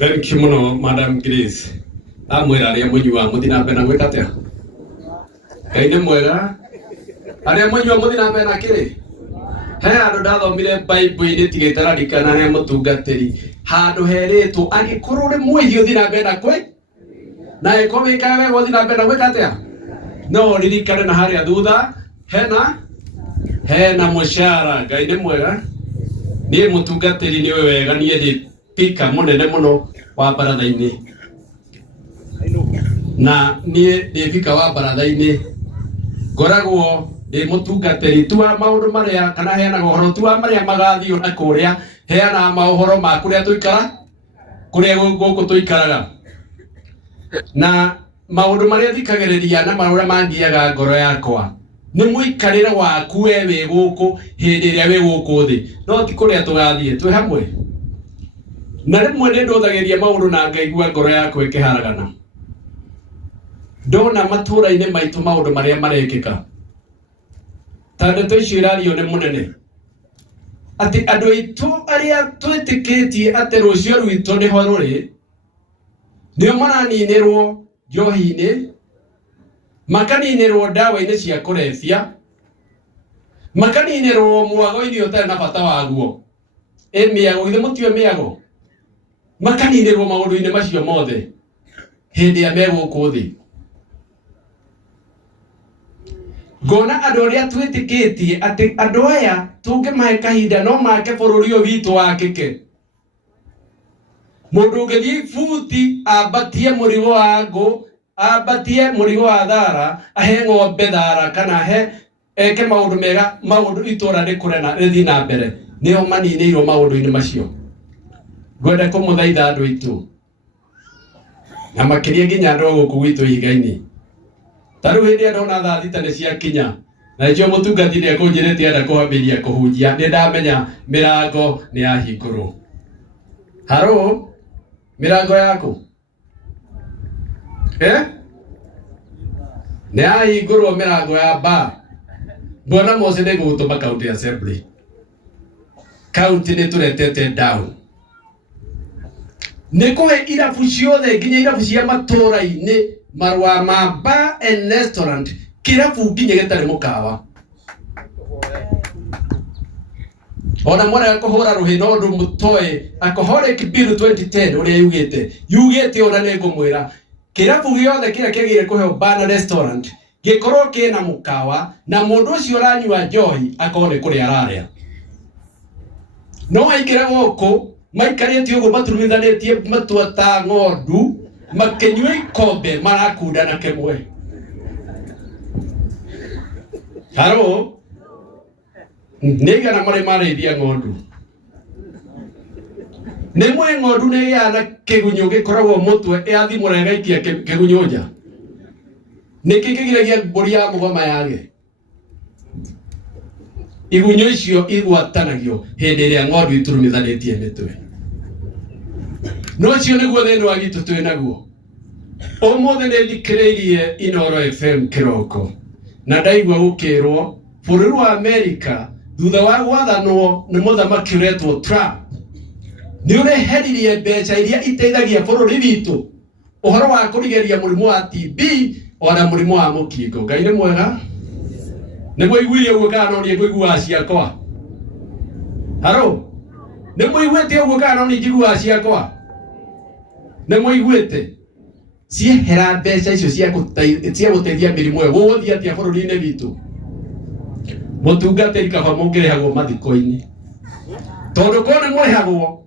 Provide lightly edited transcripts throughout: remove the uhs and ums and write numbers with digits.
Thank you muno Madam Grace. Amwira aria munyua muthina mbena gwika atia. Ngai ni mwega. Aria munyua muthina mbena kiri. He andu ndathomire Bible-ini tigitararikana he mutungatiri. Handu heritwo agikorwo ri mwihio thina mbena kwe. Na ikomika we guthina mbena gwika atia. No ririkane na haria thutha hena mushara. Ngai ni mwega. Ni mutungatiri ni we wega ni ndi pika munene muno wa baratha-ini. Na ni pika wa baratha-ini. Ngoragwo ndi mutungatiri tuwa maundu maria kana heana uhoro tuwa maria magathio na kuria heana maũhoro ma kuria tuikara kuria guku tuikaraga. Na maundu maria thikagiriria na maundu mangiaga ngoro yakwa ni muikarire waku we guku hindi iria we guku thi no ti kuria tugathie twi hamwe. Na rimwe ni nduthagiria maundu na ngaigua ngoro yakwa ikiharagana ndona matura-ini maitu maundu maria marekika. Ta ndeto icio irario ni munene ati andu aitu aria twitikitie ati rucio rwitu niho ruri nio maraninirwo njohi-ini, makaninirwo ndawa-ini cia kurebia, makaninirwo mwago-ini utari na bata waguo. Miago ithe mutio miago makaninirwo maundu-ini macio mothe hindi ya meguku thi. Ngona andu aria twitikitie ati andu aya tungimahe kahinda no make bururi uyu witu wakike. Mundu ungithi futi abatie murigo wa ngo, abatie murigo wa thara, ahe ng'ombe thara kana ahe eke maundu mega, maundu itura rikurena rithi na mbere nio maninirwo maundu-ini macio. Ngwenda kumuthaitha andu aitu na makiria nginya andu guku gwitu ihiga-ini. Taru hindi ndona thaa thita ni cia kinya na icio mutungatiri akunjirite enda kuhambiria kuhunjia ni ndamenya mirango ni yahingurwo. Haro mirango yaku ni yahingurwo mirango ya ba. Mbona Mose ni gutuma county assembly. County ni turetete down. Ni kuhe irabu ciothe nginya irabu cia matura-ini marwa ma bar and restaurant kirabu nginya gitari mukawa. Ona mwana akohora ruhino ndu mutoe akohore kibiru 2010 uria yugite ona ni ngumwira kirabu giothe kira kigire kuhe bar na restaurant gikorwo kina mukawa na mundu ucio uranyua njohi akone kuria araria. No aikire guku maikarite uguo maturumithanĩtie matua ta ng'ondu makinyua ikombe marakunda na kemwe. Haro nĩigana marĩ marĩithia ng'ondu. Nĩmwe ng'ondu nĩgĩana kĩgunyũ gĩkoragwo mũtwe yathimũra ĩgaikia kĩgunyũ nja. Nĩkĩ kĩgiragia mbũri ya mũgoma yage. Igunyũ icio igwatanagio hindi iria ng'ondu iturumithanĩtie mitwe. No cio nĩguo thĩna wa gitu twĩ naguo. Ũmũthĩ nĩ thikĩrĩirie Inooro FM kĩroko na ndaigua gũkĩrwo bũrũri wa Amerika thutha wa gwathanwo nĩ mũthamaki ũretwo Trump nĩ ũreheririe mbeca iria iteithagia bũrũri witũ ũhoro wa kũrigeria mũrimũ wa TB ona mũrimũ wa mũkingo. Ngai nĩ mwega. Nĩguo iguire ũguo kana no niĩ ngũigua ciakwa. Haro nĩguo iguĩte ũguo kana no niĩ njigua ciakwa. Nĩguo iguĩte ciehera mbeca icio cia gũteithia mĩrimũ ĩyo gũgũthiĩ atĩa bũrũri-inĩ witũ. Mũtungatĩri kaba mũngĩrĩhagwo mathiko-inĩ tondũ korwo nĩ mũrĩhagwo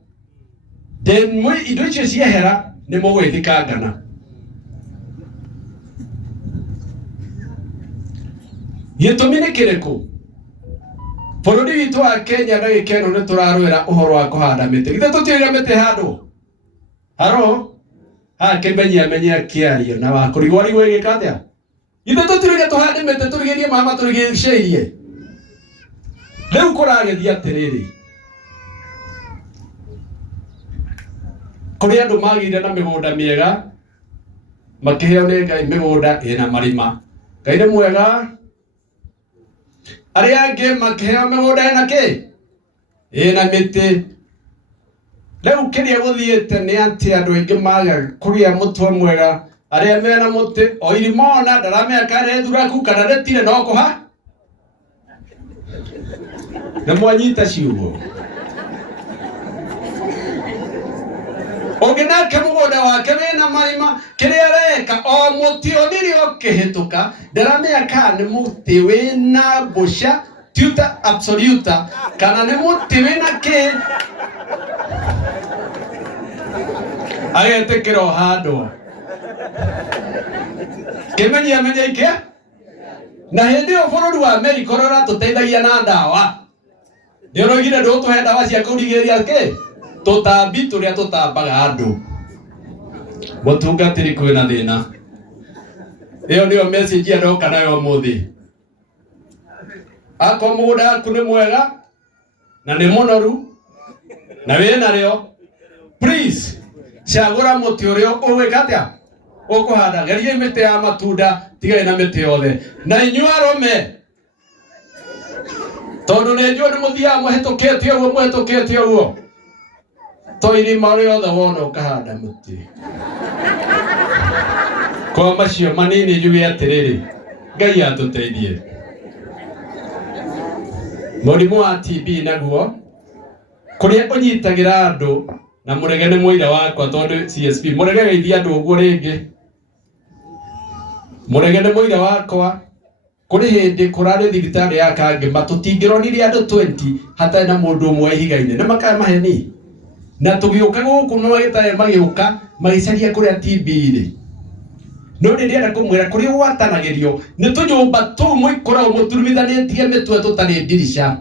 indo icio ciehera nĩ mũgwĩthikangana. Gĩtũmi nĩ kĩrĩkũ? Bũrũri witũ wa Kenya ndagĩka ĩno nĩ tũrarũĩra ũhoro wa kũhanda mĩtĩ. Githĩ tũtiũire mĩtĩ handũ? Haro Kĩmenyia menya kĩario na wa kũrigwarigwo ĩgĩka atĩa? Githĩ tũtiũire tũhande mĩtĩ tũrigĩrie mama tũrigicĩirie? Rĩu kũragĩthiĩ atĩrĩrĩ, kũrĩ andũ magĩire na mĩgũnda mĩega makĩheo nĩ Ngai mĩgũnda ĩna marima. Ngai nĩ mwega. Aria angĩ makĩheo mĩgũnda ĩna kĩ? Ĩna mĩtĩ. Leo kiria guthiete ni anti andu aingi maga kuria mutwe mwega aria mena muti o irimona ndaramea kare thuraku kana retire no kuha na mwanyita ciugo ogena kemugoda wake wena marima kiria reka o muti oniri okihituka ndaramea kane muti wena busha tuta absoluta kana ne muti wena ke agete kiro hando kemenya menya ike na hindi o bururi wa America rora tuteithagia na ndawa ndio gire ndo tuhe ndawa cia kurigeria ke tutambi turia tutambaga andu mutungatiri kwina thina iyo ndio message aroka nayo muthi ako muda kune mwega na ni munoru na wena rio please chagura muti urio uwekatia ukuhanda geria miti ya matunda tiga na miti yothe na inyuarome tondu ne njua ni muthia muhituketie uguo muhituketie uguo toiri mari yothe wona ukahanda muti kwa macio manini njuge atiriri Ngai atuteithie murimu wa TB naguo kuria unyitagira andu na muregene muira wakwa tondu CSP murege geithia andu uguo ringi muregene muira wakwa kuri hindi kurari thibitari ya kangi matutingironire andu 20 hata na mundu umwe higaine na makaya maheni na tugiuka guku no gitae magiuka magicaria kuria TB ri no ndi ndenda kumwira kuri watanagirio ni tunyumba tu mwikora muturumithanetie mitwe tutari dirisha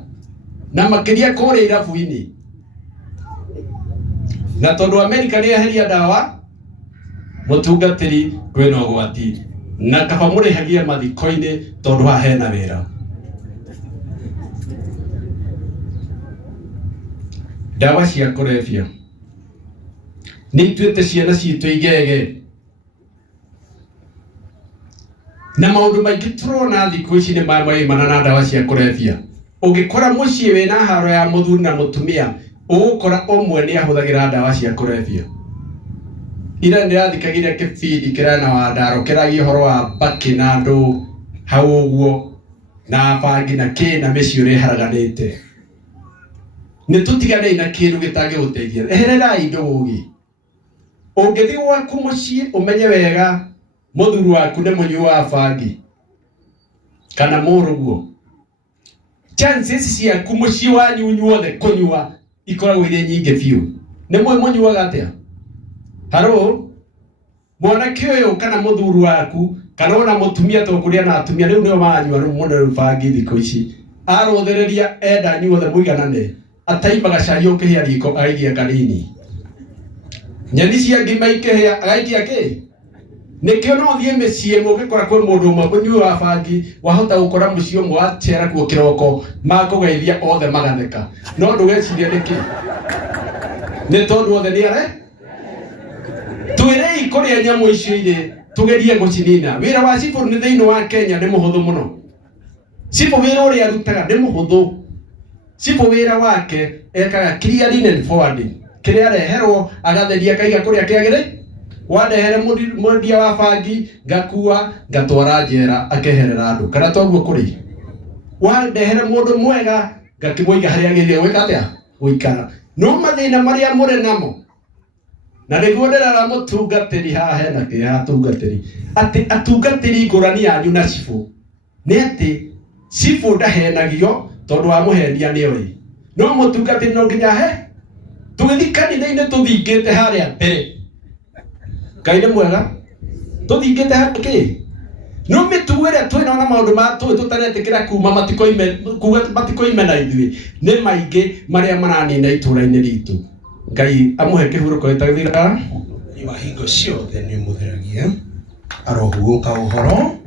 na makiria kore irabu-ini na tondu America ni aheria dawa mutungatiri kwena ugwati na kaba murihagia mathiko-ini tondu hahena wira dawa cia kurefia ni tuete ciana citu igege na maundu maingi turona thikũ ici ni maimana na dawa cia kurefia ugikora mucii wina haro ya muthuri na mutumia ugukora omwe ni ahuthagira dawa cia kurefia ira ndirathikagira kibindi kirana wa ndaro kiragia horo wa baki na andu hau uguo na bangi na kina meci uri haraganite ni tutigane na kindu gitangi guteithia eherera indo ugi ungithi gwaku mucii umenye wega muthuri waku ni munyu wa bangi kana muruguo chances cia kumucii wanyu nyuothe kunyua ikoragwo ire nyingi biu ni mwe munyuaga atia haro mwanake uyu kana muthuri waku kana ona mutumia to kuria na atumia riu nio manyua muno bangi thiko ici arothereria enda nyuothe muiganane ataimbaga cari ukihia riko aigia kanini nyeni cia ngima ikihia agaikia ki nikio no thie mecii mugikora kwi mundu umwe munyua bangi wahota gukora mucii umwe wacera kuo kiroko makugeithia othe magatheka no ndugeciria niki ni tondu othe ni are twirei kuria nyamu icio ire tugerie gucinina wira wa cibu ni thiini wa Kenya ni muhuthu muno cibu wira uria arutaga ni muhuthu cibu wira wake ekaga clearing and forwarding kiria reherwo agatheria kaiga kuria kiagire wadehere mundia wa bangi ngakua ngatwara njera akeherera andu kana toguo kuri wadehere mundu mwega ngakimuiga haria githie gwikatia guikara no mathina maria muri namo na niguo ndirara mutungatiri haha hena kia atungatiri ati atungatiri ngurani yanyu na cibu ni ati cibu ndahenagio tondu wa muhendia ni oi no mutungatiri no nginya he tugithikani-ini tuthingite haria mbere Ngai ni mwega tuthingite haria no mitugo iria twina na maundu ma tutaretikira kuma matikoime na ithui ni maingi maria maranina itura-ini ritu Ngai amuhe kihuruko itathira ni wahingo ciothe ni mutheragia arohuguka uhoro